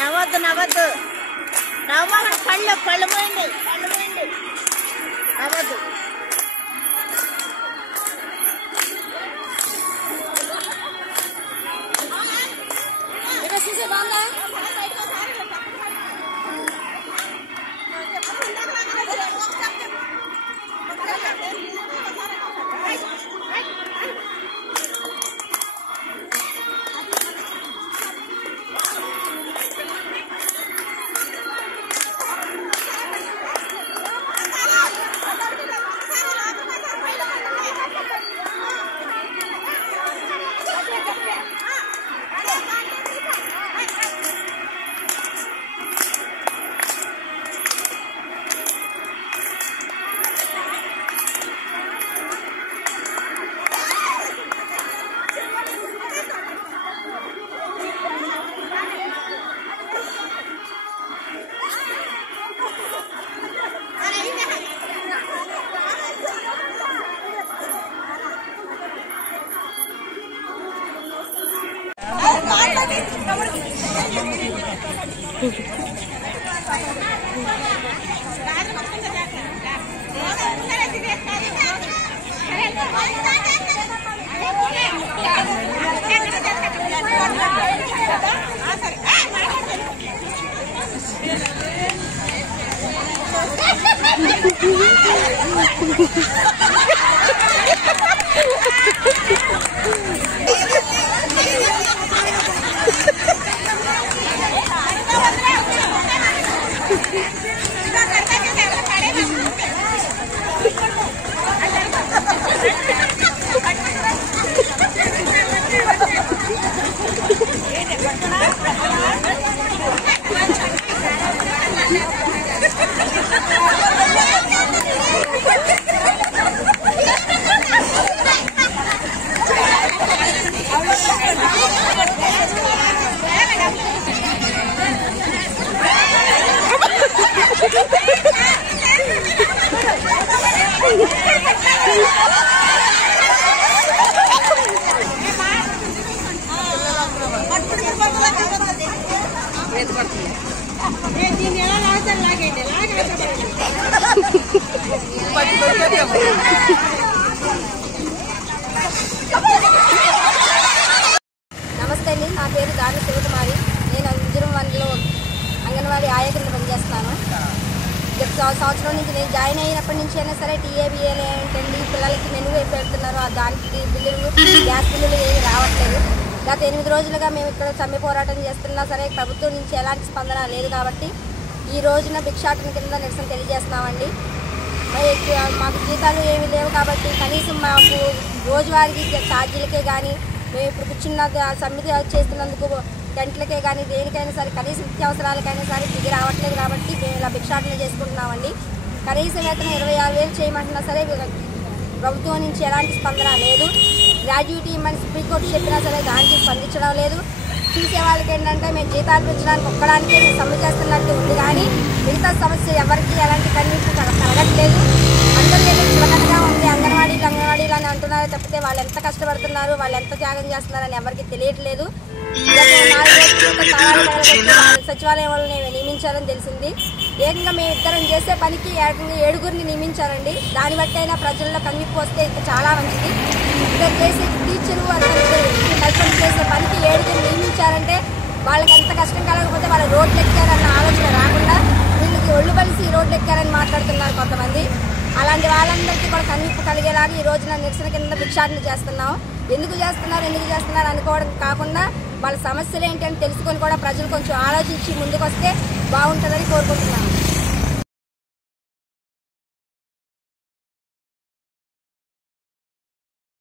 నవ్వద్దు నవ్వద్దు నవ్వమని కళ్ళు పోయింది నవ్వద్దు. నమస్తే అండి, నా పేరు దాని శివకుమారి. నేను ఇంజరం వన్లో అంగన్వాడీ ఆయా కింద పనిచేస్తాను. సంవత్సరం నుంచి నేను జాయిన్ అయినప్పటి నుంచి అయినా సరే టీఏబీఏలు ఏంటండి పిల్లలకి మెను పెడుతున్నారు. దానికి బిల్లులు గ్యాస్ బిల్లులు ఏవి రావట్లేదు. గత 8 రోజులుగా మేము ఇక్కడ సమ్మె పోరాటం చేస్తున్నా సరే ప్రభుత్వం నుంచి ఎలాంటి స్పందన లేదు. కాబట్టి ఈ రోజున భిక్షాటన కింద నిరసన తెలియజేస్తున్నామండి. మాకు జీతాలు ఏమీ లేవు కాబట్టి కనీసం మాకు రోజువారీ ఛార్జీలకే కానీ మేము ఇప్పుడు కూర్చున్న సమ్మె చేస్తున్నందుకు గంటలకే కానీ దేనికైనా సరే కనీసం నిత్యావసరాలకైనా సరే దిగి రావట్లేదు. కాబట్టి మేము ఇలా భిక్షాటన చేసుకుంటున్నామండి. కనీస వేతనం 26,000 చేయమంటున్నా సరే ప్రభుత్వం నుంచి ఎలాంటి స్పందన లేదు. గ్రాడ్యుయేటీ ఇమ్మని సుప్రీంకోర్టు చెప్పినా సరే దానికి స్పందించడం లేదు. చూసే వాళ్ళకి ఏంటంటే మేము జీతాలు పెంచడానికి ఒక్కడానికి మేము సమ్మె చేస్తున్నట్టు ఉంది, కానీ మిగతా సమస్య ఎవరికి ఎలాంటి కన్విన్స్ కలగట్లేదు. అందరికీ ఏదో చులకనగా ఉంది. అంగన్వాడీలు అని అంటున్నారు తప్పితే వాళ్ళు ఎంత కష్టపడుతున్నారు, వాళ్ళు ఎంత త్యాగం చేస్తున్నారని ఎవరికి తెలియట్లేదు. సచివాలయం వాళ్ళని నియమించారని తెలిసింది. ఏకంగా మేము ఇద్దరం చేసే పనికి 7గురిని నియమించారండి. దాన్ని బట్టి అయినా ప్రజల్లో కనిపి వస్తే ఇంకా చాలా మంచిది. ఇద్దరు చేసే టీచరు కలిసి చేసే పనికి 7గురిని నియమించారంటే వాళ్ళకి ఎంత కష్టం కలగకపోతే వాళ్ళు రోడ్లు ఎక్కారన్న ఆలోచన రాకుండా వీళ్ళకి ఒళ్ళు కలిసి రోడ్లు ఎక్కారని మాట్లాడుతున్నారు కొంతమంది. అలాంటి వాళ్ళందరికీ కూడా కనిపి కలిగేలాగా ఈ రోజున నిరసన కింద భిక్షాటన చేస్తున్నాం. ఎందుకు చేస్తున్నారు అనుకోవడం కాకుండా వాళ్ళ సమస్యలు ఏంటి అని తెలుసుకొని కూడా ప్రజలు కొంచెం ఆలోచించి ముందుకు వస్తే బాగుంటుందని కోరుకుంటున్నాను.